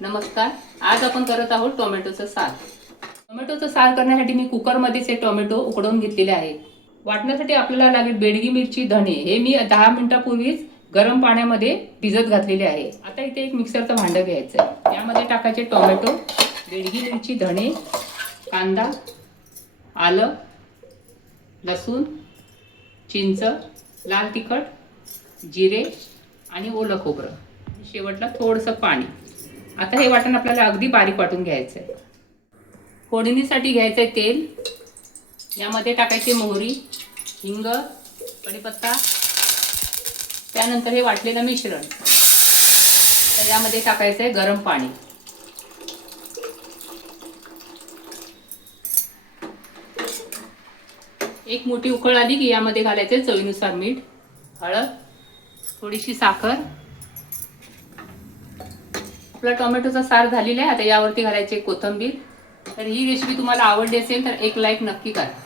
नमस्कार. आज आपण करत आहोत टोमॅटोचं सार. टोमॅटोचं सार करण्यासाठी मी कुकरमध्येच हे टोमॅटो उकडवून घेतलेले आहे. वाटण्यासाठी आपल्याला लागेल बेडगी मिरची, धणे. हे मी 10 मिनिटापूर्वीच गरम पाण्यामध्ये भिजत घातलेले आहे. आता इथे एक मिक्सरचं भांडं घ्यायचं आहे. यामध्ये टाकायचे टोमॅटो, बेडगी मिरची, धणे, कांदा, आलं, लसूण, चिंच, लाल तिखट, जिरे आणि ओलं खोबरं. शेवटला थोडंसं पाणी. आता हे वाटण आपल्याला अगदी बारीक वाटून घ्यायचं आहे. फोडणीसाठी घ्यायचं आहे तेल. यामध्ये टाकायचे मोहरी, हिंग, कढीपत्ता. त्यानंतर हे वाटलेलं मिश्रण. तर यामध्ये टाकायचं आहे गरम पाणी. एक मोठी उकळ आली की यामध्ये घालायचे चवीनुसार मीठ, हळद, थोडीशी साखर. आपला टोमॅटोचा सार झालेला आहे. आता यावरती घालायचे कोथिंबीर. तर ही रेसिपी तुम्हाला आवडली असेल तर एक लाईक नक्की करा.